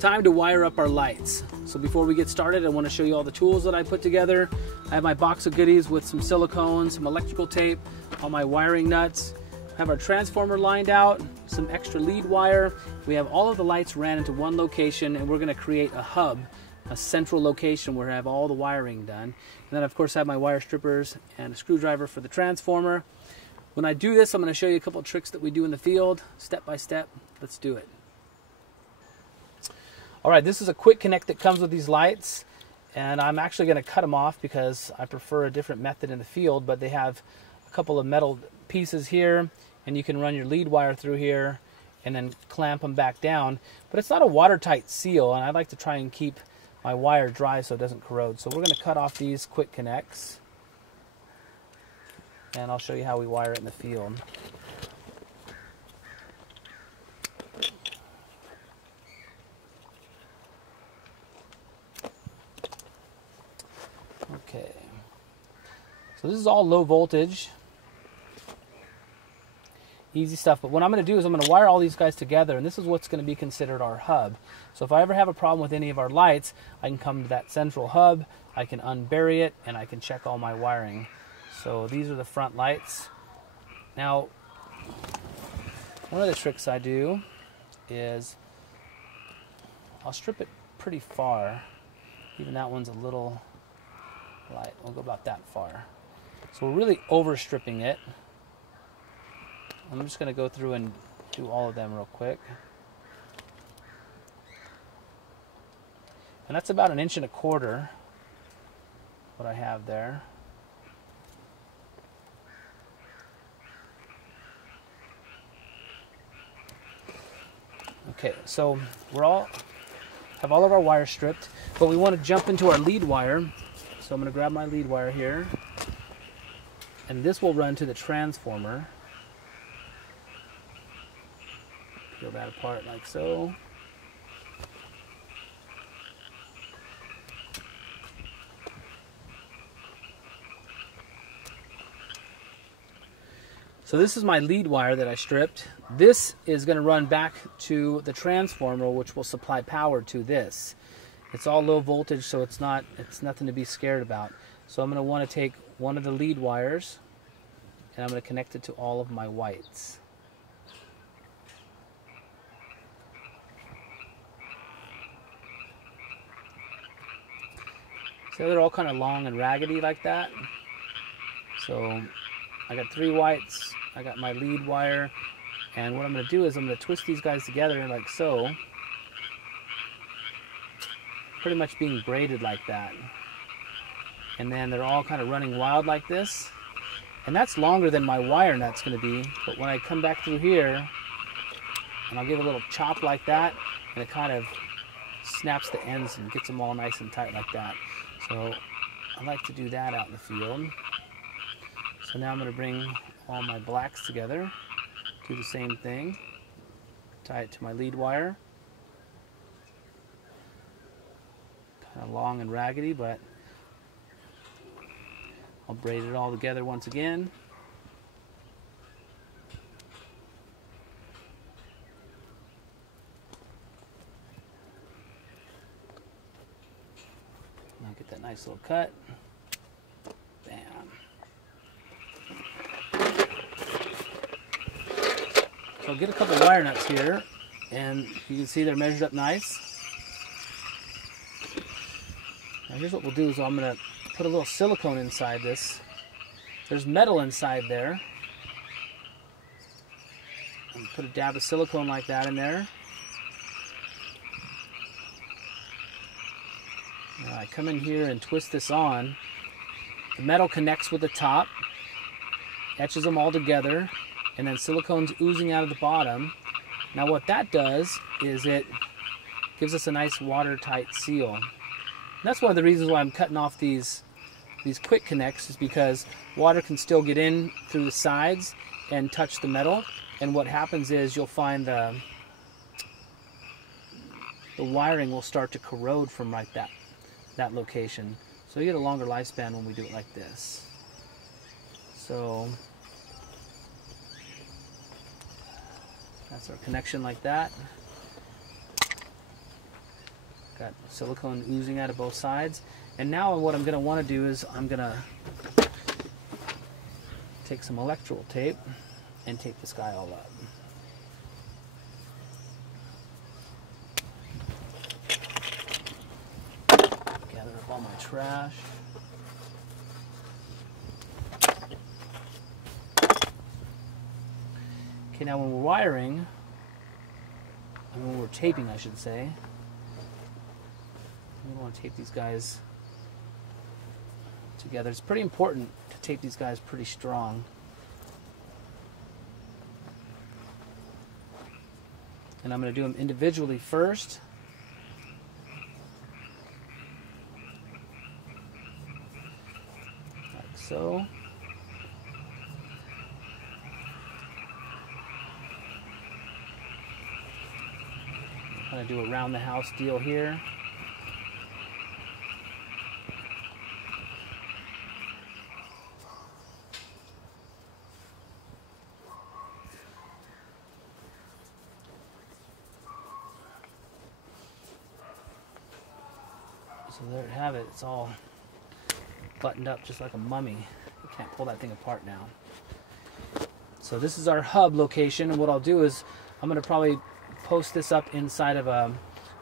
time to wire up our lights. So before we get started, I want to show you all the tools that I put together. I have my box of goodies with some silicone, some electrical tape, all my wiring nuts. I have our transformer lined out, some extra lead wire. We have all of the lights ran into one location, and we're going to create a hub, a central location where I have all the wiring done. And then of course I have my wire strippers and a screwdriver for the transformer. When I do this, I'm going to show you a couple of tricks that we do in the field, step by step. Let's do it. All right, this is a quick connect that comes with these lights, and I'm actually going to cut them off because I prefer a different method in the field, but they have a couple of metal pieces here, and you can run your lead wire through here and then clamp them back down. But it's not a watertight seal, and I like to try and keep my wire dry so it doesn't corrode. So we're going to cut off these quick connects, and I'll show you how we wire it in the field. Okay, so this is all low voltage, easy stuff, but what I'm going to do is I'm going to wire all these guys together, and this is what's going to be considered our hub. So if I ever have a problem with any of our lights, I can come to that central hub, I can unbury it, and I can check all my wiring. So these are the front lights. Now, one of the tricks I do is I'll strip it pretty far. Even that one's a little light. We'll go about that far. So we're really overstripping it. I'm just going to go through and do all of them real quick. And that's about 1.25 inches what I have there. Okay, so have all of our wires stripped, but we want to jump into our lead wire. So I'm going to grab my lead wire here, and this will run to the transformer. Peel that apart like so. So this is my lead wire that I stripped. This is going to run back to the transformer, which will supply power to this. It's all low voltage, so it's nothing to be scared about. So I'm going to want to take one of the lead wires, and I'm going to connect it to all of my whites. So they're all kind of long and raggedy like that. So I got 3 whites, I got my lead wire, and what I'm going to do is I'm going to twist these guys together like so. Pretty much being braided like that. And then they're all kind of running wild like this. And that's longer than my wire nut's going to be, but when I come back through here, and I'll give a little chop like that, and it kind of snaps the ends and gets them all nice and tight like that. So I like to do that out in the field. So now I'm going to bring all my blacks together, do the same thing, tie it to my lead wire. Kind of long and raggedy, but I'll braid it all together once again. Now get that nice little cut. Bam. So I'll get a couple wire nuts here, and you can see they're measured up nice. Now here's what we'll do is I'm going to put a little silicone inside this. There's metal inside there. And put a dab of silicone like that in there. Now I come in here and twist this on. The metal connects with the top, etches them all together, and then silicone's oozing out of the bottom. Now what that does is it gives us a nice watertight seal. And that's one of the reasons why I'm cutting off these quick connects, is because water can still get in through the sides and touch the metal, and what happens is you'll find the wiring will start to corrode from right that location. So you get a longer lifespan when we do it like this. So that's our connection like that. Got silicone oozing out of both sides. And now what I'm going to want to do is I'm going to take some electrical tape and tape this guy all up. Gather up all my trash. Okay, now when we're wiring, and when we're taping, I should say, we want to tape these guys together. It's pretty important to tape these guys pretty strong. And I'm going to do them individually first. Like so. I'm going to do a round the house deal here. So there you have it. It's all buttoned up just like a mummy. You can't pull that thing apart now. So this is our hub location, and what I'll do is I'm going to probably post this up inside of a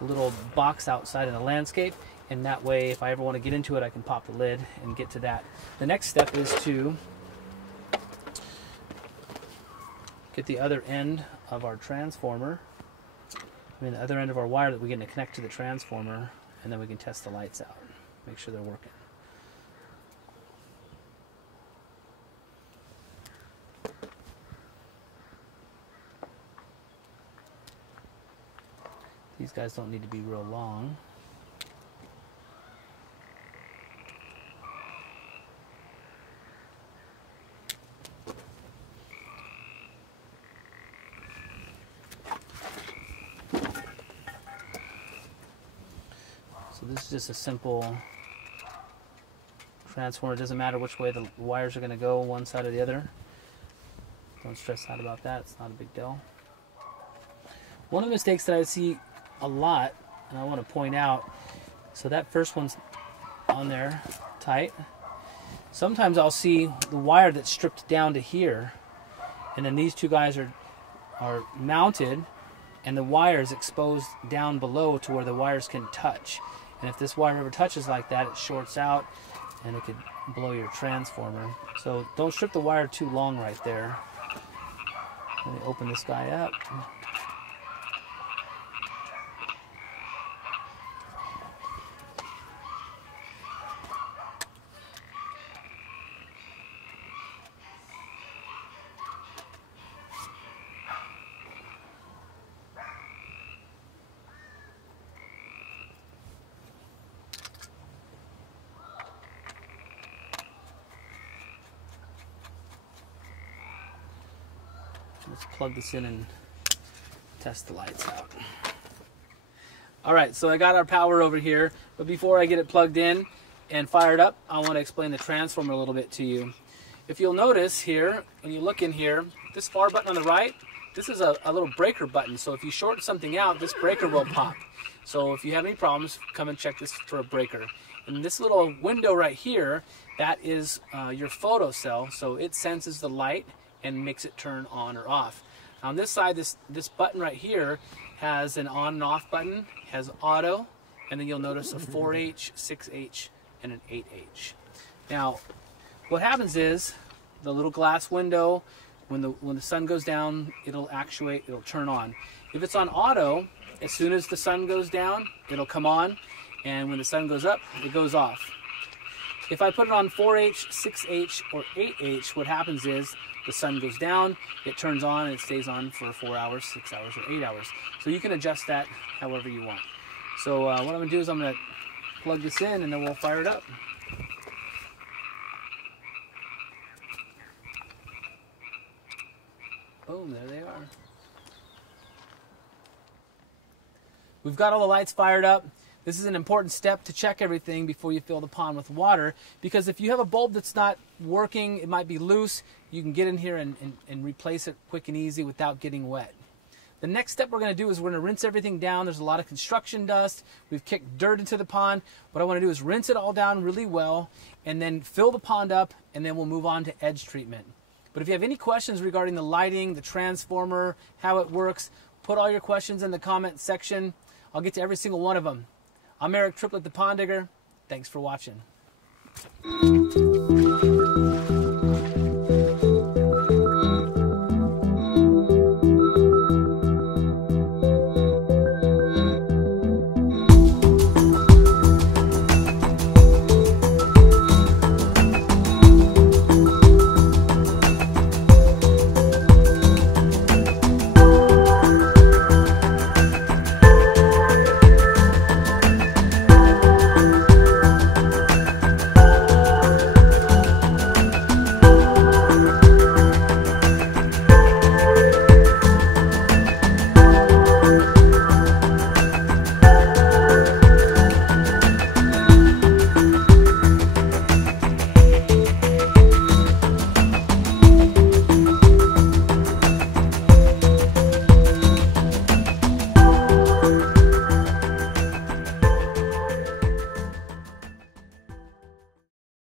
little box outside in the landscape, and that way if I ever want to get into it I can pop the lid and get to that. The next step is to get the other end of our transformer, the other end of our wire that we're going to connect to the transformer, and then we can test the lights out, make sure they're working. These guys don't need to be real long. So this is just a simple transformer. It doesn't matter which way the wires are going to go, one side or the other. Don't stress out about that. It's not a big deal. One of the mistakes that I see a lot, and I want to point out, so that first one's on there tight. Sometimes I'll see the wire that's stripped down to here, and then these two guys are mounted, and the wire is exposed down below to where the wires can touch. And if this wire ever touches like that, it shorts out and it could blow your transformer. So don't strip the wire too long right there. Let me open this guy up. Let's plug this in and test the lights out. Alright, so I got our power over here, but before I get it plugged in and fired up, I want to explain the transformer a little bit to you. If you'll notice here, when you look in here, this far button on the right, this is a little breaker button, so if you short something out, this breaker will pop. So if you have any problems, come and check this for a breaker. And this little window right here, that is your photo cell, so it senses the light and makes it turn on or off. On this side, this button right here has an on and off button, has auto, and then you'll notice a 4H, 6H, and an 8H. Now, what happens is the little glass window, when the sun goes down, it'll actuate, it'll turn on. If it's on auto, as soon as the sun goes down, it'll come on, and when the sun goes up, it goes off. If I put it on 4H, 6H, or 8H, what happens is the sun goes down, it turns on, and it stays on for 4 hours, 6 hours, or 8 hours. So you can adjust that however you want. So what I'm going to do is I'm going to plug this in, and then we'll fire it up. Boom, there they are. We've got all the lights fired up. This is an important step to check everything before you fill the pond with water, because if you have a bulb that's not working, it might be loose, you can get in here and replace it quick and easy without getting wet. The next step we're going to do is we're going to rinse everything down. There's a lot of construction dust. We've kicked dirt into the pond. What I want to do is rinse it all down really well and then fill the pond up, and then we'll move on to edge treatment. But if you have any questions regarding the lighting, the transformer, how it works, put all your questions in the comment section. I'll get to every single one of them. I'm Eric Triplett, the Pond Digger. Thanks for watching.